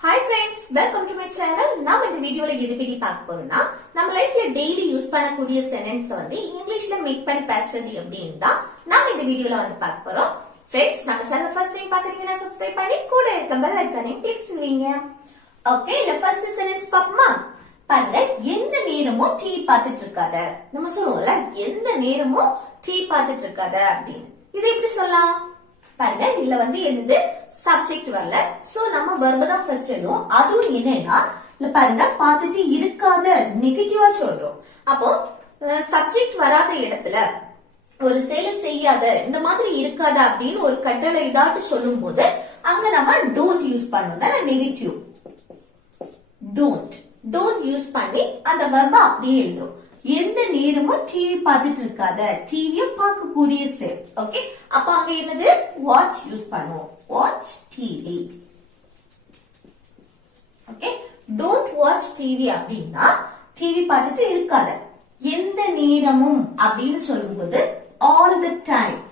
Hi friends, welcome to my channel. நாம இந்த வீடியோல எது பத்தி பார்க்க போறோம்னா நம்ம லைஃப்ல டெய்லி யூஸ் பண்ணக்கூடிய சென்டென்ஸ் வந்து இங்கிலீஷ்ல மேக் பண்ணி பேசுறது எப்படின்னு தான் நாம இந்த வீடியோல வந்து பார்க்க போறோம். Friends, நம்ம சேனல் ஃபர்ஸ்ட் டைம் பாக்குறீங்கன்னா சப்ஸ்கிரைப் பண்ணி கூட இருக்க பெல் ஐகானையும் கிளிக் செய்வீங்க. ஓகே, இந்த ஃபர்ஸ்ட் சென்டென்ஸ் பாப்போமா? பாருங்க, எந்த நேரமும் டீ பார்த்துட்டு இருக்காத. நம்ம சொல்லுவோம்ல, எந்த நேரமும் டீ பார்த்துட்டு இருக்காத அப்படின்னு. இது எப்படி சொல்லலாம்? பாருங்க, இதுல வந்து என்னது சப்ஜெக்ட் வரல, சோ நம்ம வெர்ப் தான் ஃபர்ஸ்ட் எழுதுவோம். அதுவும் என்னன்னா இல்ல பாருங்க, பார்த்துட்டு இருக்காத நெகட்டிவா சொல்றோம். அப்போ சப்ஜெக்ட் வராத இடத்துல ஒரு செயலை செய்யாத, இந்த மாதிரி இருக்காத அப்படின்னு ஒரு கட்டளை இதாட்டு சொல்லும் போது அங்க நம்ம டோன்ட் யூஸ் பண்ணணும் தானே, நெகட்டிவ் டோன்ட் யூஸ் பண்ணி அந்த வெர்ப அப்படியே எழுதுறோம். எந்த நேரமும் டிவி பார்த்துட்டு இருக்காத, டிவிய பார்க்கக்கூடிய செயல். ஓகே, அப்ப அங்க என்னது வாட்ச் யூஸ் பண்ணுவோம், watch TV. Okay, don't watch TV அப்படின்னா டிவி பார்த்துட்டு இருக்காத. எந்த நேரமும் அப்படின்னு சொல்லும்போது all the time.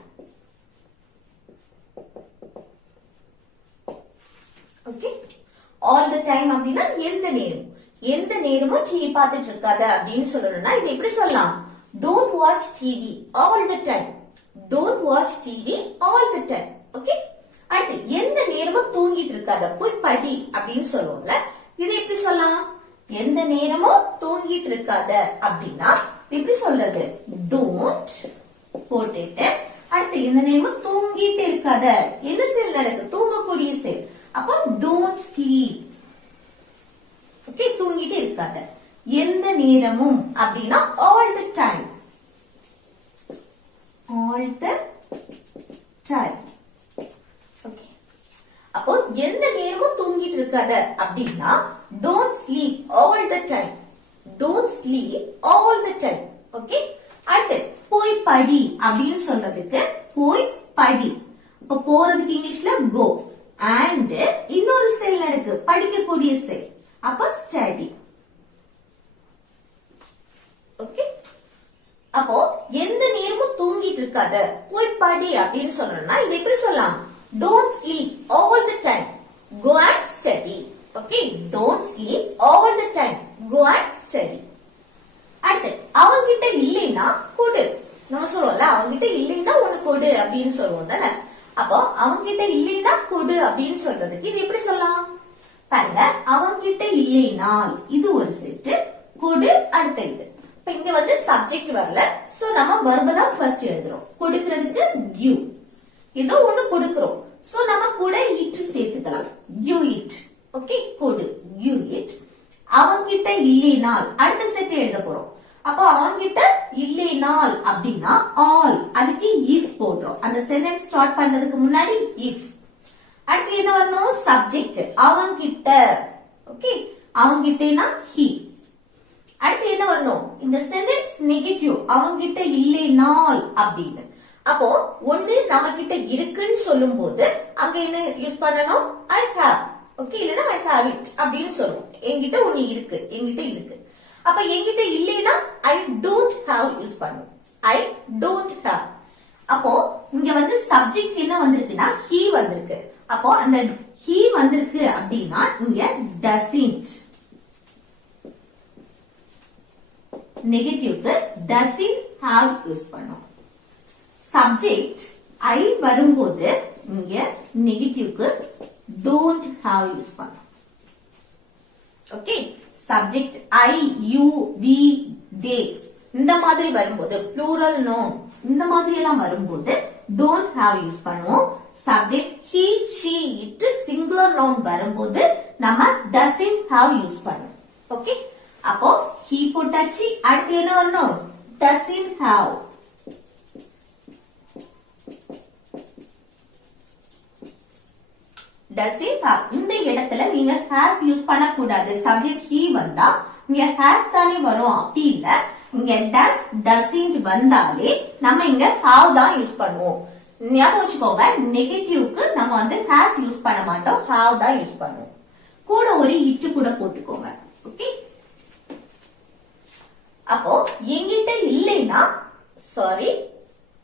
Okay, all the time அப்படின்னா எந்த நேரம், எந்த நேரமும் டிவி பார்த்துட்டு இருக்காத அப்படின்னு சொல்லணும்னா இது எப்படி சொல்லலாம்? Don't watch TV all the time. Don't watch TV all the time. Okay, அடுத்து எந்த நேரமும் தூங்கிட்டு இருக்காத, போய் படி அப்படின்னு சொல்லுவோம்ல, இது எப்படி சொல்லலாம்? எந்த நேரமும் தூங்கிட்டு இருக்காத அப்படின்னா எப்படி சொல்றது? டோன்ட் போட்டுட்டு அடுத்து எந்த நேரமும் தூங்கிட்டு இருக்காத, என்ன செயல் நடக்கு? தூங்கக்கூடிய செயல். அப்போ டோன்ட் ஸ்லீப். ஓகே, தூங்கிட்டு இருக்காத. எந்த நேரமும் அப்படின்னா all the time. All the time. Okay, அப்போ எந்த நேரமும் தூங்கிட்டு இருக்காத அப்படின்னா don't sleep all the time. Don't sleep all the time. Okay, அடுத்து போய் படி அப்படின்னு சொல்றதுக்கு போய் படி. அப்ப போறதுக்கு இங்கிலீஷ்ல கோ, அண்ட் இன்னொரு செயல் இருக்கு, படிக்கக்கூடிய செயல். அப்ப ஸ்டடி. ஓகே, அப்போ எந்த நேரமும் தூங்கிட்டு இருக்காத, போய் படி அப்படின்னு சொல்லணும்னா இது எப்படி சொல்லலாம்? Don't sleep all the time, go and study. Okay, don't sleep all the time, go and study. அடுத்து அவங்கிட்ட இல்லைன்னா கொடு. நம்ம சொல்லுவோம்ல, அவங்கிட்ட இல்லைன்னா ஒண்ணு கொடு அப்படின்னு சொல்லுவோம் தானே. அப்போ அவங்கிட்ட இல்லைன்னா கொடு அப்படின்னு சொல்றதுக்கு இது எப்படி சொல்லலாம்? பாருங்க, அவங்கிட்ட இல்லைனால் இது ஒரு செட், கொடு அடுத்த இது. இப்ப இங்க வந்து சப்ஜெக்ட் வரல, சோ நம்ம வெர்ப் தான் ஃபர்ஸ்ட் எழுதுறோம். கொடுக்கிறதுக்கு கிவ், ஏதோ ஒண்ணு கொடுக்கிறோம், சோ நம்ம கூட இட் சேர்த்துக்கலாம், கிவ் இட். ஓகே, கொடு, கிவ் இட். அவங்கிட்ட இல்லைனால் அடுத்த செட் எழுத போறோம். அப்போ அவங்கிட்ட இல்லைனால் அப்படின்னா ஆல், அதுக்கு இஃப் போடுறோம். அந்த சென்டென்ஸ் ஸ்டார்ட் பண்றதுக்கு முன்னாடி இஃப். அடுத்து என்ன வரணும்? சப்ஜெக்ட் அவங்கிட்ட. ஓகே, அவங்கிட்டனா ஹி. அடுத்து என்ன வரணும்? இந்த சென்டென்ஸ் நெகட்டிவ், அவங்கிட்ட இல்லைனால் அப்படின்னு. அப்போ ஒண்ணு நம்ம கிட்ட இருக்குன்னு சொல்லும் போது அங்க என்ன யூஸ் பண்ணணும்? I have. ஓகே, இல்லனா ஐ ஹேவ் இட் அப்படின்னு சொல்லுவோம். என்கிட்ட ஒண்ணு இருக்கு, என்கிட்ட இருக்கு. அப்ப என்கிட்ட இல்லைன்னா ஐ டோன்ட் ஹேவ் யூஸ் பண்ணுவோம், ஐ டோன்ட் ஹேவ். அப்போ இங்க வந்து சப்ஜெக்ட் என்ன வந்திருக்குன்னா ஹி வந்திருக்கு. அப்போ அந்த ஹி வந்திருக்கு அப்படின்னா இங்க டசன்ட், நெகட்டிவ்க்கு டசன்ட் ஹேவ் யூஸ் பண்ணோம். சப்ஜெக்ட் ஐ வரும்போது இங்க நெகட்டிவ்க்கு டோன்ட் ஹேவ் யூஸ் பண்ணோம். Okay, subject I, you, we, they இந்த மாதிரி வரும்போது, ப்ளூரல் நோன் இந்த மாதிரி எல்லாம் வரும்போது டோன்ட் ஹேவ் யூஸ் பண்ணுவோம். Subject he, she, it, singular noun வரும்போது நம்ம டசன்ட் ஹேவ் யூஸ் பண்ணுவோம். ஓகே, அப்போ ஹி போட்டாச்சு, அடுத்து என்ன வரணும்? Doesn't have. Doesn't have. இந்த இடத்துல நீங்க ஹேஸ் யூஸ் பண்ணக்கூடாது. சப்ஜெக்ட் ஹி வந்தா இங்க ஹேஸ் தானே வரும், அப்படி இல்ல. இங்க டஸ், டசன்ட் வந்தாலே நம்ம இங்க ஹேவ் தான் யூஸ் பண்ணுவோம். ஞாபகம் வச்சுக்கோங்க, நெகட்டிவ்க்கு நம்ம வந்து ஹேஸ் யூஸ் பண்ண மாட்டோம், ஹேவ் தான் யூஸ் பண்ணுவோம். கூட ஒரு இட்டு கூட போட்டுக்கோங்க. ஓகே, அப்போ என்கிட்ட இல்லைன்னா, சாரி,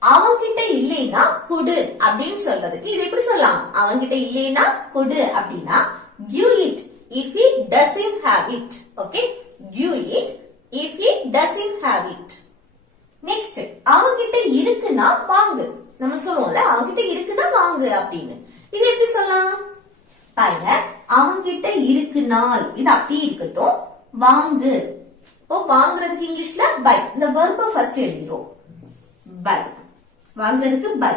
அவங்கிட்ட இல்லைன்னா கொடு அப்படின்னு சொல்றதுக்கு இது எப்படி சொல்லலாம்? அவங்கிட்ட இல்லைன்னா கொடு அப்படின்னா give it. have it. Okay, give it if he doesn't have it. Next, அவங்கிட்ட இருக்குன்னா வாங்கு. நம்ம சொல்லுவோம்ல அவங்கிட்ட இருக்குன்னா வாங்கு அப்படின்னு. இது எப்படி சொல்லலாம்? பாருங்க, அவங்கிட்ட இருக்குனால் இது அப்படியே இருக்கட்டும். வாங்கு. ஓ, வாங்குறதுக்கு இங்கிலீஷ்ல பை. இந்த வெர்ப ஃபர்ஸ்ட் எழுதிரும். பை. வாங்குறதுக்கு பை.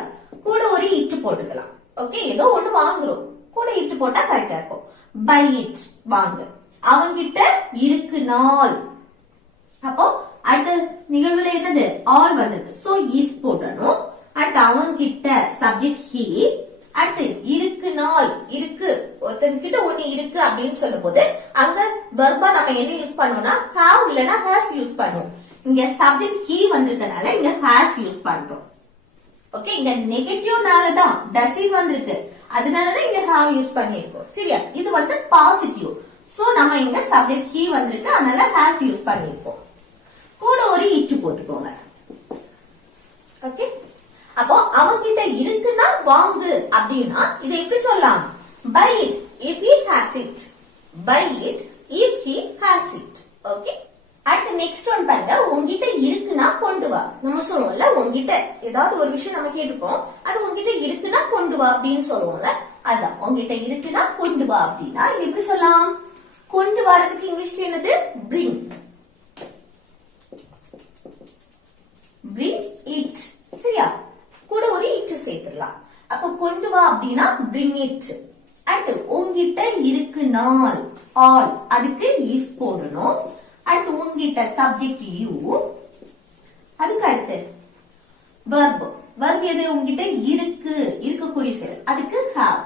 கூட ஒரு இட் போட்டுக்கலாம். ஓகே, ஏதோ ஒண்ணு வாங்குறோம். கூட இட் போட்டா கரெக்டா இருக்கும். பை இட், வாங்கு. அவங்கிட்ட இருக்குனால். அப்போ அடுத்த நிகழ்வுல என்னது? ஆல் வந்திருக்கு. சோ இஃப் போடணும். அடுத்து அவங்கிட்ட சப்ஜெக்ட் ஹி. அடுத்து இருக்குனால், இருக்கு, ஒருத்தர்கிட்ட ஒண்ணு இருக்கு அப்படின்னு சொல்லும் போது அங்க வெர்பா நம்ம என்ன யூஸ் பண்ணுவோம்னா have இல்லனா has யூஸ் பண்ணுவோம். இங்க சப்ஜெக்ட் he வந்திருக்கனால இங்க has யூஸ் பண்றோம். ஓகே, இங்க நெகட்டிவ்னால தான் does it வந்திருக்கு, அதனால தான் இங்க have யூஸ் பண்ணிருக்கோம். சரியா? இது வந்து பாசிட்டிவ். சோ நம்ம இங்க சப்ஜெக்ட் he வந்திருக்கு, அதனால has யூஸ் பண்ணிருக்கோம். கூட ஒரு இட் போட்டுக்கோங்க. ஓகே, அப்போ அவங்கிட்ட இருக்குன்னா வாங்கு அப்படின்னா இதை எப்படி சொல்லலாம்? buy it if he has it. buy it if he has it. Okay, அடுத்து நெக்ஸ்ட் ஒன் பாருங்க. உங்ககிட்ட இருக்குன்னா கொண்டு வா. நம்ம சொல்லுவோம்ல உங்ககிட்ட ஏதாவது ஒரு விஷயம் நம்ம கேட்டுப்போம், அது உங்ககிட்ட இருக்குன்னா கொண்டு வா அப்படின்னு சொல்லுவோம்ல, அதான் உங்ககிட்ட இருக்குன்னா கொண்டு வா அப்படின்னா இது எப்படி சொல்லலாம்? கொண்டு வரதுக்கு இங்கிலீஷ்ல என்னது? bring. bring it. சரியா? கூட ஒரு இட் சேர்த்துடலாம். அப்ப கொண்டு வா அப்படின்னா bring it. அடுத்து உங்கிட்ட இருக்குனால் all, அதுக்கு if போடணும். அடுத்து உங்கிட்ட சப்ஜெக்ட் you. அதுக்கு அடுத்து verb. verb எது? உங்கிட்ட இருக்கு, இருக்கக்கூடிய செயல், அதுக்கு have.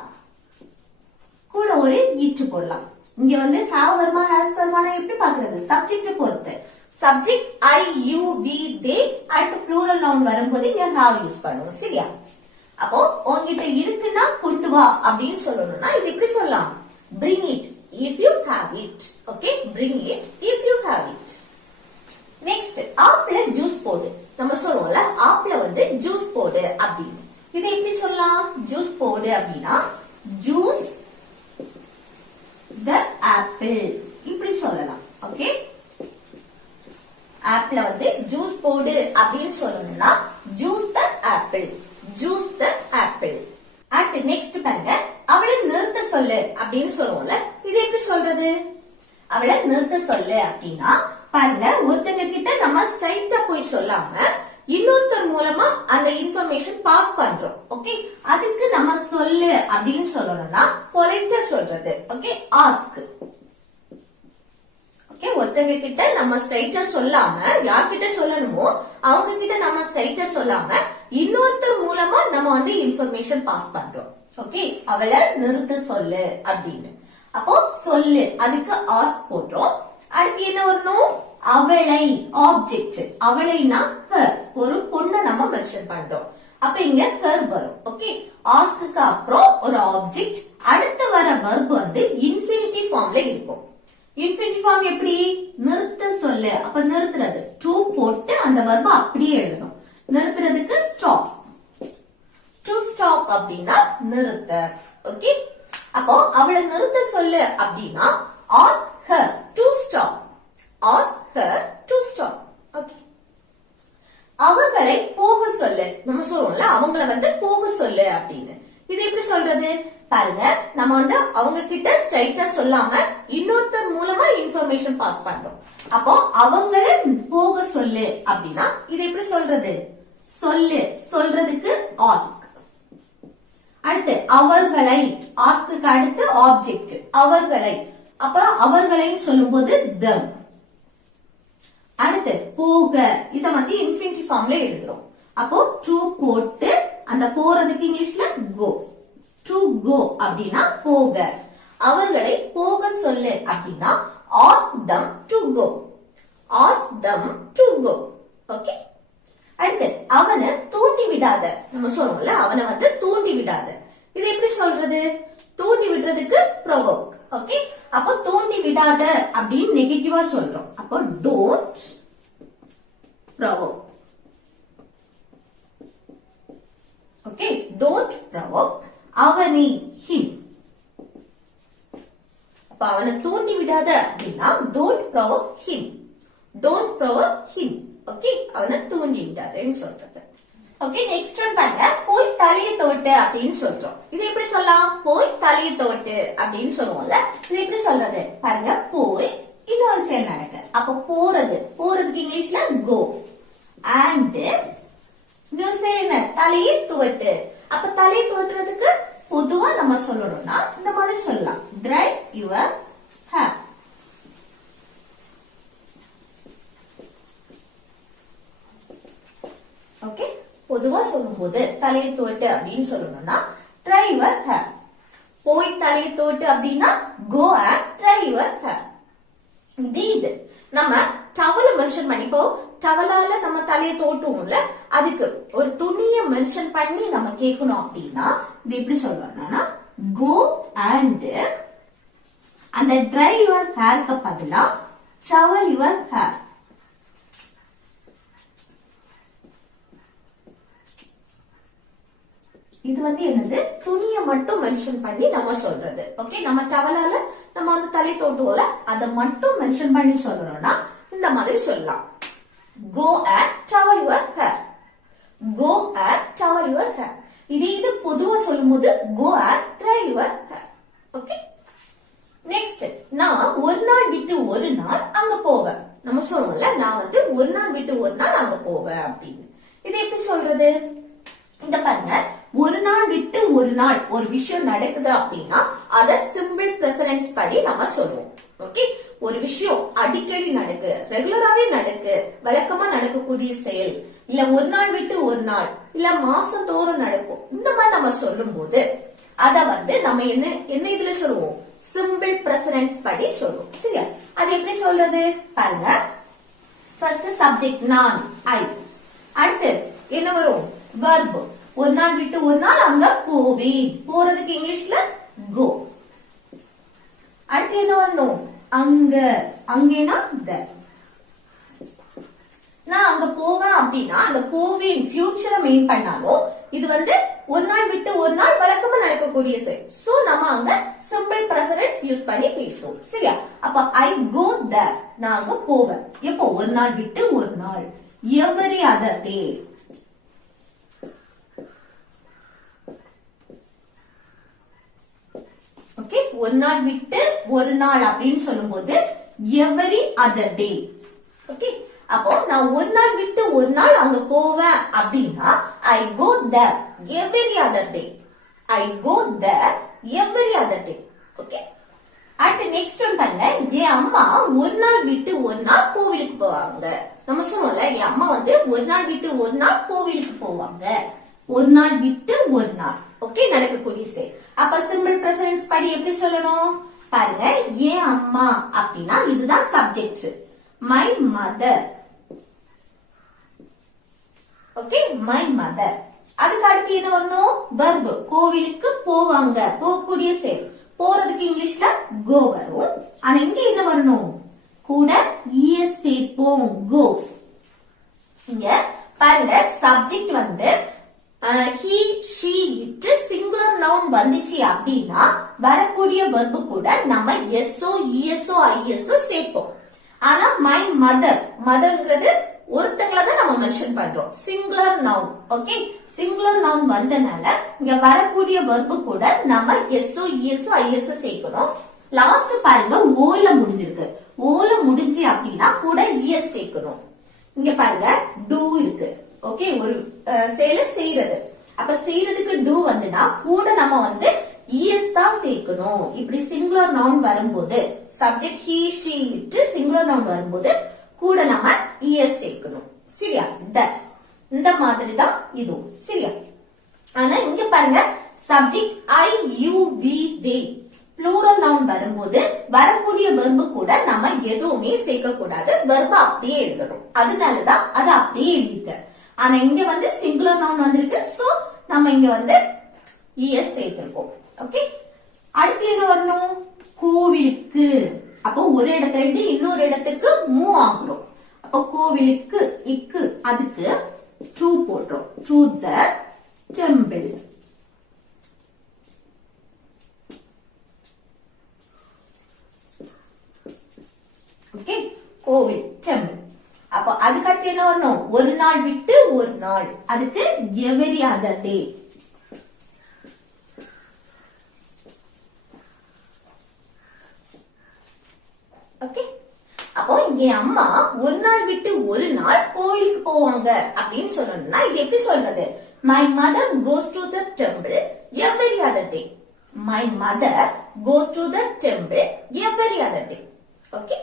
கூட ஒரு இட் போடலாம். இங்க வந்து have வருமா has வருமானா எப்படி பாக்குறது? சப்ஜெக்ட் பொறுத்து. Subject I, you, we, they, அடுத்து plural noun வரும்போது இங்க have யூஸ் பண்ணுவோம். சரியா? அப்போ உங்ககிட்ட இருக்குன்னா கொண்டு வா அப்படின்னு சொல்லணும்னா இது எப்படி சொல்லலாம்? bring it if you have it. Okay, bring it if you have it. Next, ஆப்பிள ஜூஸ் போடு. நம்ம சொல்லுவோம்ல ஆப்பிள வந்து ஜூஸ் போடு அப்படின்னு. இது எப்படி சொல்லலாம்? ஜூஸ் போடு அப்படின்னா ஜூஸ் the apple இப்படி சொல்லலாம். ஓகே, ஆப்பிள வந்து ஜூஸ் போடு அப்படின்னு சொல்லணும்னா ஜூஸ் த ஆப்பிள். ஜூஸ் த ஆப்பிள். அடுத்து நெக்ஸ்ட் பாருங்க, அவளை நிறுத்த சொல்லு அப்படின்னு சொல்லுவோம்ல, இது எப்படி சொல்றது? அவளை நிறுத்த சொல்லு அப்படின்னா பாருங்க, ஒருத்தங்க கிட்ட நம்ம ஸ்ட்ரைட்டா போய் சொல்லாம இன்னொருத்தர் மூலமா அந்த இன்ஃபர்மேஷன் பாஸ் பண்றோம். ஓகே, அதுக்கு நம்ம சொல்லு அப்படின்னு சொல்லணும்னா பொலைட்டா சொல்றது. Okay, ask. ஓகே, ஒருத்தங்க கிட்ட நம்ம ஸ்ட்ரைட்டா சொல்லாம யார்கிட்ட சொல்லணுமோ அவங்க கிட்ட நம்ம ஸ்ட்ரைட்டா சொல்லாம இன்னொருத்தர் மூலமா நம்ம வந்து இன்ஃபர்மேஷன் பாஸ் பண்றோம். ஓகே, அவளை நிறுத்த சொல்லு அப்படின்னு. அப்போ சொல்லு, அதுக்கு ஆஸ்க் போடுறோம். அடுத்து என்ன வரணும்? அவளை, ஆப்ஜெக்ட். அவளைனா her, ஒரு பொண்ணை நம்ம மென்ஷன் பண்றோம். அப்ப இங்க her வரும். ஓகே, ஆஸ்க்கு அப்புறம் ஒரு ஆப்ஜெக்ட், அடுத்து வர verb வந்து இன்ஃபினிட்டிவ் ஃபார்ம்ல இருக்கும். இன்ஃபினிட்டிவ் ஃபார்ம் எப்படி? நிறுத்த சொல்லு. அப்ப நிறுத்துறது to போட்டு அந்த verb அப்படியே எழுதணும். நிறுத்துறதுக்கு ஸ்டாப். to stop அப்படின்னா நிறுத்த. ஓகே, அப்போ அவளை நிறுத்த சொல்லு அப்படின்னா ask her to stop. ask her to stop. Okay, அவர்களை போக சொல்லு. நம்ம சொல்லுவோம்ல அவங்கள வந்து போக சொல்லு அப்படின்னு. இது எப்படி சொல்றது? பாருங்க, நம்ம வந்து அவங்க கிட்ட ஸ்ட்ரைட்டா சொல்லாம இன்னொருத்தர் மூலமா இன்ஃபர்மேஷன் பாஸ் பண்றோம். அப்போ அவங்கள போக சொல்லு அப்படின்னா இது எப்படி சொல்றது? சொல்லு, சொல்றதுக்கு ஆஸ்க். அடுத்து அவர்களை, ஆஸ்க்கு அடுத்து ஆப்ஜெக்ட் அவர்களை. அப்ப அவர்களைன்னு சொல்லும் போது them. அடுத்து போக, இத வந்து இன்ஃபினிட்டிவ் ஃபார்ம்ல எழுதுறோம். அப்போ to போட்டு அந்த போறதுக்கு இங்கிலீஷ்ல go. to go அப்படின்னா போக. அவர்களை போக சொல்லு அப்படின்னா ask them to go. ask them to go. Okay, அடுத்து அவனை தூண்டி விடாத. நம்ம சொல்றோம்ல அவனை வந்து தூண்டி விடாத. இது எப்படி சொல்றது? தூண்டி விடுறதுக்கு provoke. ஓகே, அப்ப தூண்டி விடாத அப்படின்னு நெகட்டிவா சொல்றோம். அப்போ don't provoke. Okay, don't provoke. அவனை, him. அப்ப அவனை தூண்டி விடாத அப்படின்னா don't provoke him. Don't provoke him. Okay, அவனை தூண்டி விடாதன்னு சொல்றது. ஓகே, நெக்ஸ்ட் ஒன் பாருங்க, போய் தலையை தோட்டு அப்படின்னு சொல்றோம். இது எப்படி சொல்லலாம்? போய் தலையை தோட்டு அப்படின்னு சொல்லுவோம்ல, இது எப்படி சொல்றது பாருங்க. போய் இன்னொரு செயல் நடக்க, அப்ப போறதுக்கு இங்கிலீஷ்ல go, and இன்னொரு செயல் என்ன? தலையை துவட்டு. அப்ப தலையை துவட்டுறதுக்கு பொதுவா நம்ம சொல்லணும்னா இந்த மாதிரி சொல்லலாம், dry your hair. ஓகே, பொதுவா சொல்லும்போது தலையை தோட்டு அப்படின்னு சொல்லணும்னா dry your hair. போய் தலையை தோட்டு அப்படின்னா go and dry your hair. இது நம்ம டவலை மென்ஷன் பண்ணிப்போம். டவலால நம்ம தலையை தோட்டுவோம்ல, அதுக்கு ஒரு துணியை மென்ஷன் பண்ணி நம்ம கேட்கணும் அப்படின்னா இது எப்படி சொல்லணும்னா go and அந்த dry your hairக்கு பதிலா towel your hair. இது வந்து என்னது? துணியை மட்டும் மென்ஷன் பண்ணி நம்ம சொல்றது. ஓகே, நம்ம டவலால நம்ம வந்து தலை தோட்டுவோம்ல, அதை மட்டும் மென்ஷன் பண்ணி சொல்லணும்னா இந்த மாதிரி சொல்லலாம், go and towel your hair. Go and towel your hair. இது பொதுவா சொல்லும்போது go and dry your hair. Okay, next, நான் ஒரு நாள் விட்டு ஒரு நாள் அங்க போவேன். நம்ம சொல்லுவோம்ல, நான் வந்து ஒரு நாள் விட்டு ஒரு நாள் அங்க போவேன் அப்படின்னு. இது எப்படி சொல்றது? இந்த பாருங்க, ஒரு நாள் விட்டு ஒரு நாள் ஒரு விஷயம் நடக்குது அப்படின்னா அத சிம்பிள் பிரசன்ஸ் படி நம்ம சொல்லுவோம். ஓகே, ஒரு விஷயம் அடிக்கடி நடக்கு, ரெகுலராவே நடக்கு, வழக்கமா நடக்கக்கூடிய செயல், இல்ல ஒரு நாள் விட்டு ஒரு நாள், இல்ல மாசம் தோறும் நடக்கும், இந்த மாதிரி நம்ம சொல்லும் போது அத வந்து நம்ம என்ன இதுல சொல்லுவோம்? சிம்பிள் பிரசன்ஸ் படி சொல்லுவோம். சரியா? அது எப்படி சொல்றது பாருங்க. ஃபர்ஸ்ட் சப்ஜெக்ட் நான், ஐ. அடுத்து என்ன வரும்? வெர்ப். ஒரு நாள் விட்டு ஒரு நாள் அங்க போவேன். போறதுக்கு இங்கிலீஷ்ல go. அடுத்து என்ன வரணும்? அங்க. அங்கேனா there. நான் அங்க போவேன் அப்படின்னா அந்த போவேன் ஃபியூச்சரை மெயின் பண்ணாலும் இது வந்து ஒரு நாள் விட்டு ஒரு நாள் வழக்கமா நடக்கக்கூடிய செயல். சோ நம்ம அங்க சிம்பிள் பிரசன்ஸ் யூஸ் பண்ணி பேசுவோம். சரியா? அப்ப I go there. நான் அங்க போவேன். எப்போ? ஒரு நாள் விட்டு ஒரு நாள். every other day. ஓகே, ஒரு நாள் விட்டு ஒரு நாள் அப்படின்னு சொல்லும்போது every other day. ஓகே, அப்போ நான் ஒரு நாள் விட்டு ஒரு நாள் அங்க போவேன் அப்படின்னா I go there every other day. I go there every other day. Okay, அடுத்து நெக்ஸ்ட் ஒன் பாருங்க. என் அம்மா ஒரு நாள் விட்டு ஒரு நாள் கோவிலுக்கு போவாங்க. நம்ம சொல்லுவோம்ல, என் அம்மா வந்து ஒரு நாள் விட்டு ஒரு நாள் கோவிலுக்கு போவாங்க. ஒரு நாள் விட்டு ஒரு நாள். ஓகே, நடக்கக்கூடிய செயல். அப்ப சிம்பிள் பிரசன்ஸ் படி எப்படி சொல்லணும் பாருங்க. என் அம்மா அப்படின்னா இதுதான் subject, my mother. Okay, my mother. அதுக்கு அடுத்து என்ன வரணும்? வெர்ப். கோவிலுக்கு போவாங்க, போகக்கூடிய செயல். போறதுக்கு இங்கிலீஷ்ல go வரும். ஆனா இங்க என்ன வரணும்? கூட es சேர்ப்போம், goes. இங்க பாருங்க, சப்ஜெக்ட் வந்து he, she, it singular noun வந்துச்சு அப்படின்னா வரக்கூடிய வெர்ப் கூட நம்ம so, eso, iso சேர்ப்போம். ஆனா மை மதர், மதர்ங்கிறது ஒருத்தங்கள தான் நம்ம மென்ஷன் பண்றோம், singular noun. Okay, singular noun வந்தனால இங்க வரக்கூடிய வெர்ப் கூட நம்ம so, eso, iso சேர்க்கணும். லாஸ்ட் பாருங்க, ஓல முடிஞ்சிருக்கு. ஓல முடிஞ்சு அப்படின்னா கூட es சேர்க்கணும். இங்க பாருங்க, do இருக்கு. ஓகே, ஒரு செயலை செய்யறது. அப்ப செய்யறதுக்கு do வந்துனா கூட நம்ம வந்து es தான் சேர்க்கணும். இப்படி சிங்குலர் நவுன் வரும்போது subject he, she, it singular noun வரும்போது கூட நம்ம es சேர்க்கணும். சரியா? does. இந்த மாதிரி தான் இதுவும். சரியா? ஆனா இங்க பாருங்க, subject I, you, we, they plural noun வரும்போது வரக்கூடிய வெர்பு கூட நம்ம எதுவுமே சேர்க்க கூடாது, வெர்ப அப்படியே எழுதணும். அதனாலதான் அது அப்படியே எழுதிக்க. ஆனா இங்க வந்து சிங்குலர் நவுன் வந்திருக்கு, சோ நம்ம இங்க வந்து es சேர்த்திருக்கோம். ஓகே, அடுத்து என்ன வரணும்? கோவிலுக்கு. அப்போ ஒரு இடத்துல இருந்து இன்னொரு இடத்துக்கு மூவ் ஆகணும். அப்போ கோவிலுக்கு இக்கு, அதுக்கு to போடுறோம். to the temple. ஓகே, கோவில் டெம்பிள். அப்போ அதுக்கு அடுத்து என்ன வரணும்? ஒரு நாள் விட்டு ஒரு நாள், அதுக்கு எவரி அதர் டே. ஓகே, அப்போ என் அம்மா ஒரு நாள் விட்டு ஒரு நாள் கோயிலுக்கு போவாங்க அப்படின்னு சொல்லணும்னா இது எப்படி சொல்றது? My mother goes to the temple every other day. My mother goes to the temple every other day. Okay,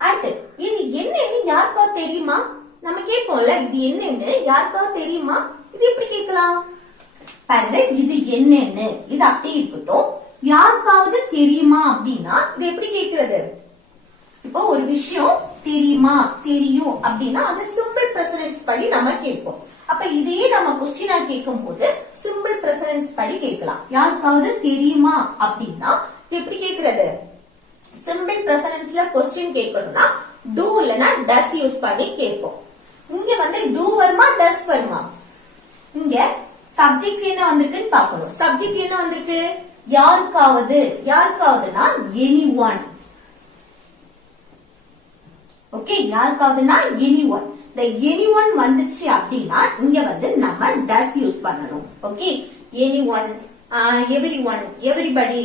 அடுத்து இது என்னன்னு யாருக்காவது தெரியுமா? நம்ம கேட்போம்ல, இது என்னன்னு யாருக்காவது தெரியுமா? இது எப்படி கேட்கலாம் பாருங்க. இது என்னன்னு இது அப்படி இருக்கட்டும். யாருக்காவது தெரியுமா அப்படின்னா இது எப்படி கேட்கிறது? இப்போ ஒரு விஷயம் தெரியுமா, தெரியும் அப்படின்னா அது சிம்பிள் பிரசன்ஸ் படி நம்ம கேட்போம். அப்ப இதையே நம்ம கொஸ்டினா கேட்கும் போது சிம்பிள் பிரசன்ஸ் படி கேட்கலாம். யாருக்காவது தெரியுமா அப்படின்னா எப்படி கேட்கிறது? சிம்பிள் பிரசன்ஸ்ல கொஸ்டின் கேட்கணும்னா டூ இல்லனா டஸ் யூஸ் பண்ணி கேட்போம். இங்க வந்து டூ வருமா டஸ் வருமா? இங்க சப்ஜெக்ட் என்ன வந்திருக்குன்னு பார்க்கணும். சப்ஜெக்ட் என்ன வந்திருக்கு? யாருக்காவது. யாருக்காவதுனா anyone. ஓகே, யாருக்காவதுனா anyone. இந்த anyone வந்துச்சு அப்படின்னா இங்க வந்து நம்ம does யூஸ் பண்ணணும். Okay, anyone, everyone, everybody,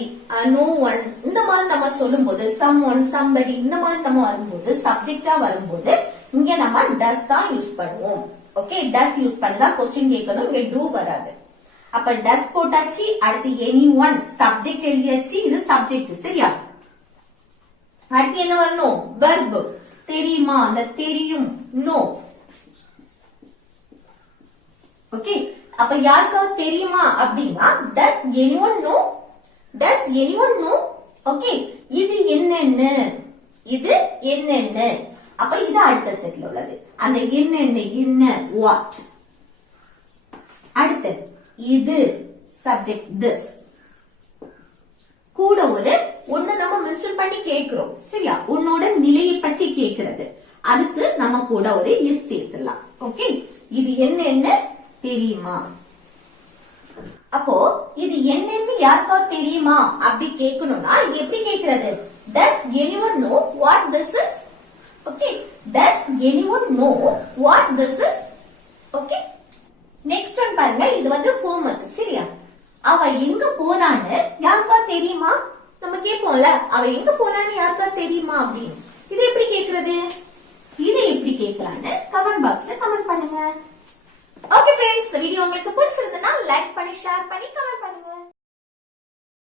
no one இந்த மாதிரி நம்ம சொல்லும்போது someone, somebody இந்த மாதிரி நம்ம வரும்போது சப்ஜெக்டா வரும்போது இங்க நம்ம does தான் யூஸ் பண்ணுவோம். ஓகே, does யூஸ் பண்ணி தான் கொஸ்டின் கேட்கணும். இங்க do வராது. அப்ப does போட்டாச்சு. அடுத்து anyone சப்ஜெக்ட் எழுதியாச்சு. இது சப்ஜெக்ட் சரியா? அடுத்து என்ன வரணும்? verb. தெரியுமா, அந்த தெரியும் நோ. ஓகே, அப்ப யாருக்காவது தெரியுமா அப்படின்னா does anyone know? does anyone know? Okay, இது என்னன்னு, இது என்னன்னு. அப்ப இது அடுத்த செட்ல உள்ளது. அந்த என்னன்னு என்ன what. அடுத்து இது சப்ஜெக்ட் this. கூட ஒரு ஒண்ணு நம்ம மென்ஷன் பண்ணி கேக்குறோம் சரியா? உன்னோட நிலையை பற்றி கேக்குறது. அதுக்கு நம்ம கூட ஒரு இஸ் சேர்த்துலாம். ஓகே, இது என்னன்னு தெரியுமா? அப்போ இது என்னன்னு யாருக்காவது தெரியுமா அப்படி கேட்கணும்னா இது எப்படி கேக்குறது? Does anyone know what this is? Okay, does anyone know what this is? Okay, next one பாருங்க. இது வந்து ஹோம்வொர்க் சரியா? அவ எங்க போனான்னு யாருக்காவது தெரியுமா? நம்ம கேட்போம்ல, அவ எங்க போனான்னு யாருக்காவது தெரியுமா அப்படின்னு. இது எப்படி கேக்குறது? இதை எப்படி கேட்கலான்னு கமெண்ட் பாக்ஸ்ல கமெண்ட் பண்ணுங்க. ஓகே ஃப்ரெண்ட்ஸ், இந்த வீடியோ உங்களுக்கு பிடிச்சிருந்தா லைக் பண்ணி ஷேர் பண்ணி கமெண்ட் பண்ணுங்க.